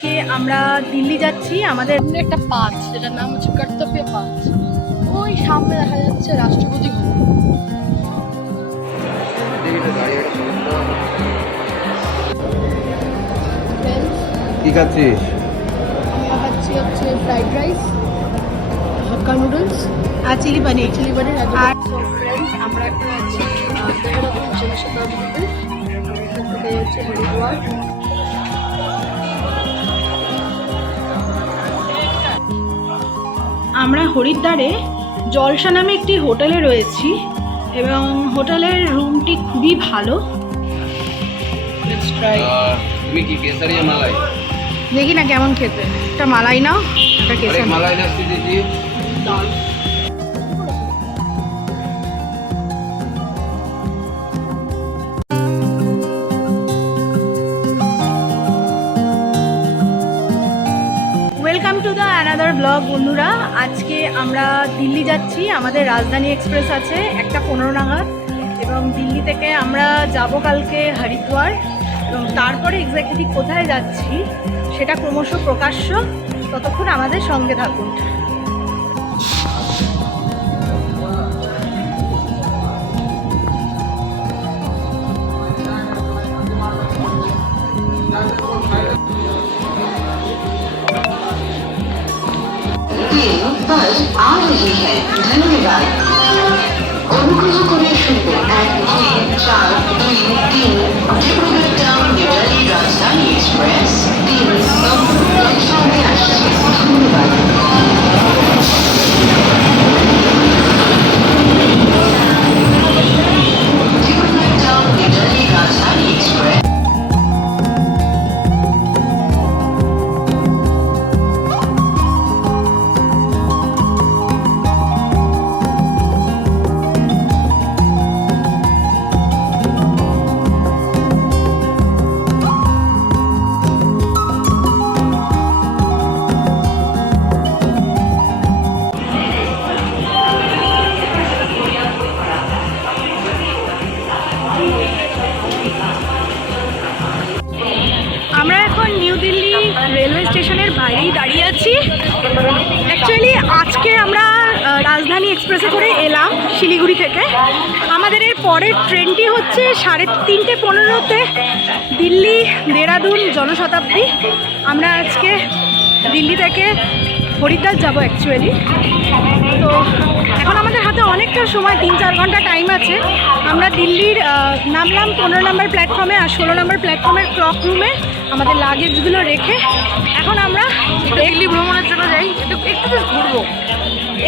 আজকে আমরা দিল্লি যাচ্ছি আমাদের একটা পাঁচ যেটার নাম হচ্ছে কর্তব্য পাঁচ ওই সামনে দেখা যাচ্ছে রাষ্ট্রপতি কি খাচ্ছিস? আমরা খাচ্ছি হচ্ছে ফ্রাইড রাইস হাক্কা নুডলস আর চিলি পানির চিলি পানির আর- আমরা এখন আছি হচ্ছে হরিদ্বার। আমরা হরিদ্বারে জলসা নামে একটি হোটেলে রয়েছি এবং হোটেলের রুমটি খুবই ভালো। দেখি না কেমন খেতে। একটা মালাই নাও একটা কেসারি মালাই নাও ব্লগ বন্ধুরা, আজকে আমরা দিল্লি যাচ্ছি। আমাদের রাজধানী এক্সপ্রেস আছে, একটা পনেরো নাগাদ। এবং দিল্লি থেকে আমরা যাব কালকে হরিদ্বার। এবং তারপরে এক্স্যাক্টলি কোথায় যাচ্ছি, সেটা ক্রমশ প্রকাশ্য। ততক্ষণ আমাদের সঙ্গে থাকুন। শিলিগুড়ি থেকে। আমাদের এর পরের ট্রেনটি হচ্ছে সাড়ে তিনটে পনেরোতে দিল্লি দেরাদুন জনশতাব্দী। আমরা আজকে দিল্লি থেকে হরিদ্বার যাব অ্যাকচুয়ালি তো এখন আমাদের হাতে অনেকটা সময় তিন চার ঘণ্টা টাইম আছে। আমরা দিল্লির নামলাম পনেরো নম্বর প্ল্যাটফর্মে আর ষোলো নম্বর প্ল্যাটফর্মের ক্লক রুমে আমাদের লাগেজগুলো রেখে এখন আমরা দিল্লি ভ্রমণের জন্য যাই একটু একটু ঘুরবো।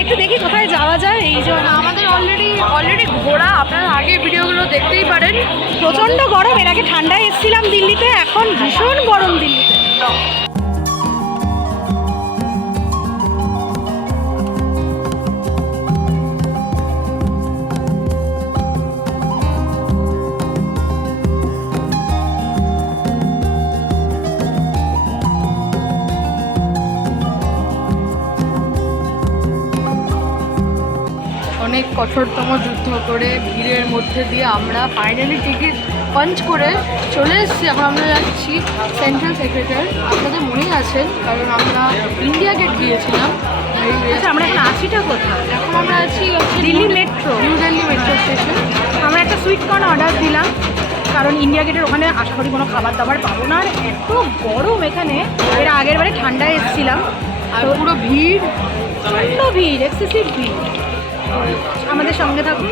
একটু দেখি কোথায় যাওয়া যায় এই জন্য। আমাদের অলরেডি অলরেডি ঘোরা আপনারা আগে ভিডিওগুলো দেখতেই পারেন। প্রচণ্ড গরম, এর আগে ঠান্ডায় এসেছিলাম দিল্লিতে, এখন ভীষণ গরম দিল্লিতে। অনেক কঠোরতম যুদ্ধ করে ভিড়ের মধ্যে দিয়ে আমরা ফাইনালি টিকিট পাঞ্চ করে চলে এসেছি। এখন আমরা যাচ্ছি সেন্ট্রাল সেক্রেটারি আপনাদের মনেই আছেন কারণ আমরা ইন্ডিয়া গেট গিয়েছিলাম। আচ্ছা আমরা এখন আছিটা কোথায়? এখন আমরা আছি Delhi metro new Delhi metro station আমরা একটা সুইট কর্ন অর্ডার দিলাম কারণ ইন্ডিয়া গেটের ওখানে আশা করি কোনো খাবার দাবার পাবো না। আর এত গরম এখানে এর আগের বারে ঠান্ডায় এসেছিলাম। আর পুরো ভিড়। প্রচণ্ড ভিড় এক্সেসিভ ভিড়। আমাদের সঙ্গে থাকুন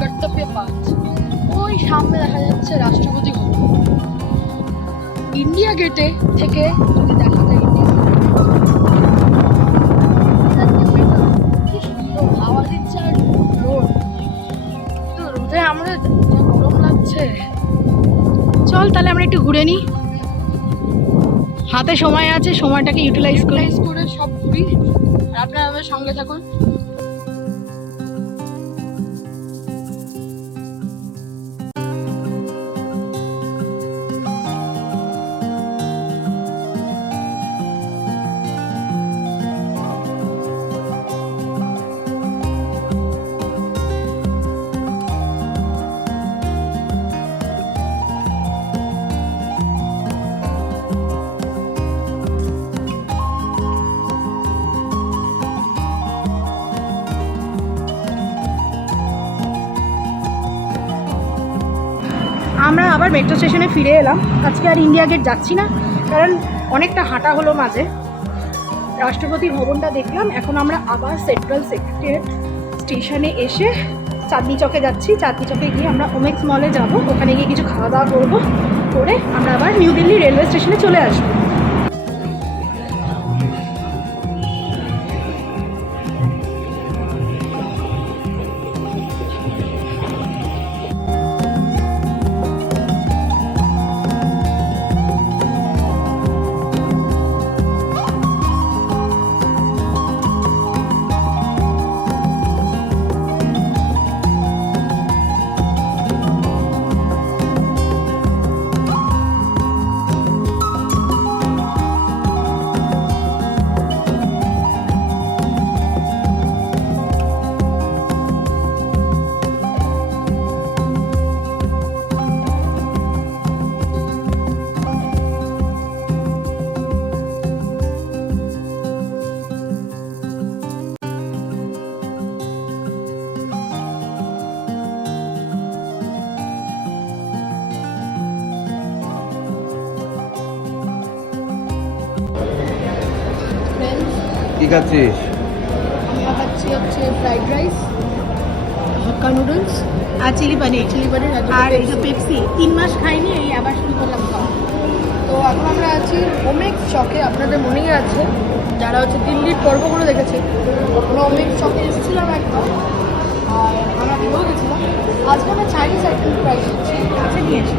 কর্তব্য পাঁচ। ওই সামনে দেখা যাচ্ছে রাষ্ট্রপতি ভবন। ইন্ডিয়া গেটে থেকে যদি দেখা যায় আমাদের গরম লাগছে। চল তাহলে আমরা একটু ঘুরে নিই। হাতে সময় আছে সময়টাকে ইউটিলাইজ করে। ইউটিলাইজ করে সব ঘুরি। আর আপনারা আমাদের সঙ্গে থাকুন। আবার মেট্রো স্টেশনে ফিরে এলাম। আজকে আর ইন্ডিয়া গেট যাচ্ছি না, কারণ অনেকটা হাঁটা হলো মাঝে। রাষ্ট্রপতি ভবনটা দেখলাম, এখন আমরা আবার সেন্ট্রাল সেক্রেটারিয়েট স্টেশনে এসে চাঁদনি চকে যাচ্ছি। চাঁদনি চকে গিয়ে আমরা ওমেক্স মলে যাব, ওখানে গিয়ে কিছু খাওয়া দাওয়া করব, করে আমরা আবার নিউ দিল্লি রেলওয়ে স্টেশনে চলে আসব। কি খাচ্ছিস আমরা খাচ্ছি হচ্ছে ফ্রাইড রাইস হাক্কা নুডলস আর চিলি পানির। চিলি পানির আর এই যে পেপসি। তিন মাস খাইনি এই আবার শুরু করলাম তো এখন আমরা আছি ওমেক্স চকে আপনাদের মনেই আছে যারা হচ্ছে দিল্লির পর্বগুলো দেখেছে আমরা ওমেক্স চকে এসেছিলাম আর আমরা ভুলেও গেছিলাম। আজকে আমরা চাইনিজ আইটেম প্রাইস হচ্ছে কাছে নিয়েছি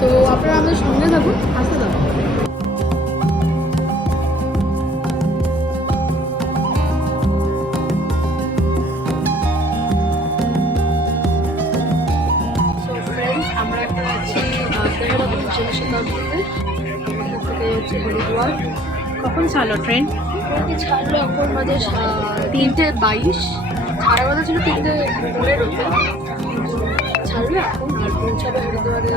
তো আপনারা আমাদের সঙ্গে থাকুন আসতে থাকুন। হরিদ্বার কখন ছাড়লো ট্রেন ছাড়লো এখন বাজে তিনটে বাইশ। ছাড়া কথা ছিল তিনটে পনেরোতে এখন আর পৌঁছাবে হরিদ্বারে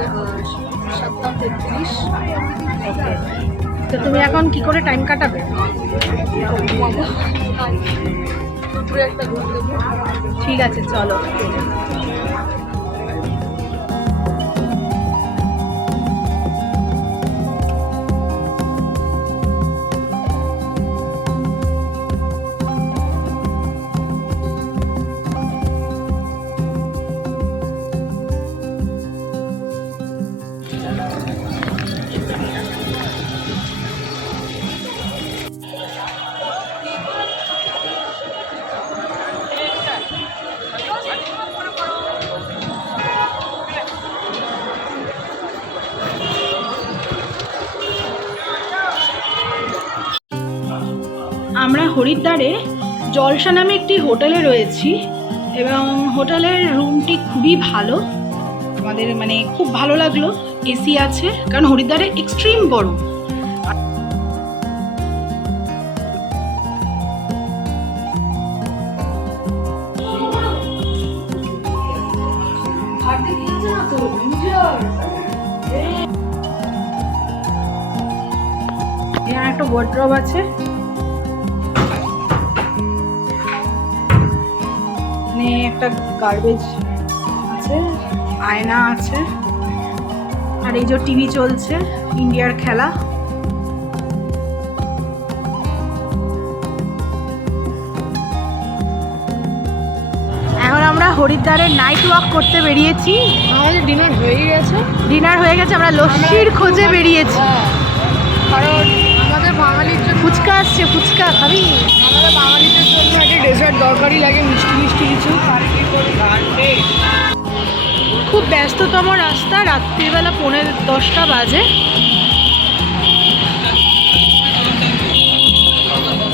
সাতটা তেত্রিশ। তো তুমি এখন কি করে টাইম কাটাবে? দুপুরে একটা ঘুম ঠিক আছে চলো। হরিদ্বারে জলসা নামে একটি হোটেলে রয়েছি এবং হোটেলের রুমটি খুবই ভালো। আমাদের মানে খুব ভালো লাগল, এসি আছে, কারণ হরিদ্বারে এক্সট্রিম গরম। একটা ওয়ার্ড্রব আছে। এখানে একটা গার্বেজ আছে আয়না আছে আর এই যে টিভি চলছে ইন্ডিয়ার খেলা। এখন আমরা হরিদ্বারে নাইট ওয়াক করতে বেরিয়েছি। আমাদের ডিনার হয়েই গেছে। ডিনার হয়ে গেছে আমরা লস্যির খোঁজে বেরিয়েছি। হ্যাঁ, কারণ আমাদের বাঙালির জন্য ফুচকা আসছে ফুচকা। খাবি? ব্যস্ততম রাস্তা, রাত্রিবেলা পৌনে দশটা বাজে।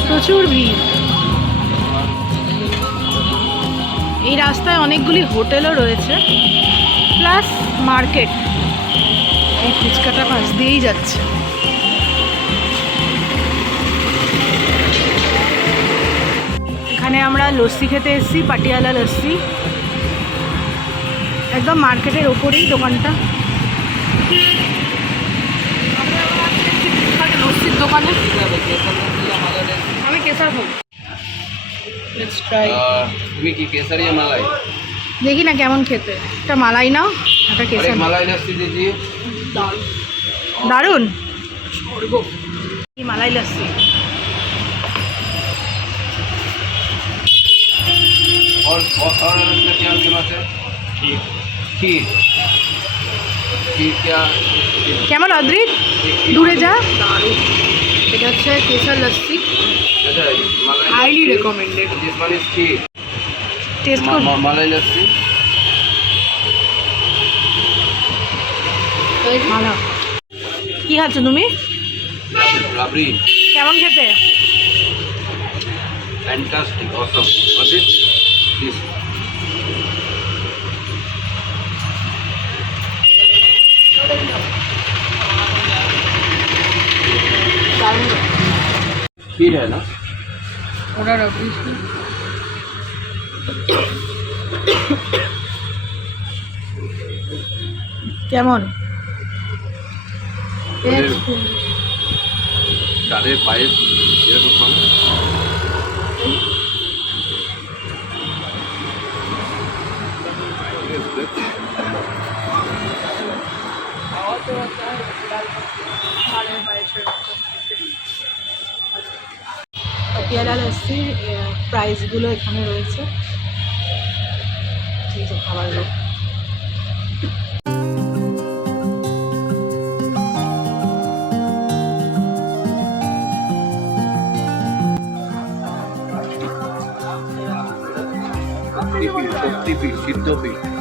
প্রচুর ভিড়। এই রাস্তায় অনেকগুলি হোটেলও রয়েছে, প্লাস মার্কেট। এই ফুচকাটা পাশ দিয়েই যাচ্ছে। এখানে আমরা লস্যি খেতে এসেছি, পাটিয়ালা লস্যি। একদম মার্কেটের ওপরেই দোকানটা লস্যির দোকানে আমি কেসার খাবো লেটস ট্রাই আহ, তুমি কি কেসারি या मलाई দেখি না কেমন খেতে একটা মালাই নাও একটা और কেসার एक मलाई लस्सी दीजिए দারুণ এই মালাই লস্যি और और, और इसमें क्या फेमस है खीर खीर खीर क्या কেমন অদ্রিক দূরে যা। এটা হচ্ছে kesar lassi. Highly recommended taste malai lassi? ভালো। কি খাচ্ছ তুমি? কেমন খেতে? Fantastic Assam this this this खीर है ना ওরা রাবড়ি কেমন চালের পায়েস এরকম হয় পাটিয়ালা লস্যির প্রাইসগুলো এখানে রয়েছে। এই যে খাবারগুলো। শক্তিপীঠ শক্তিপীঠ সিদ্ধপীঠ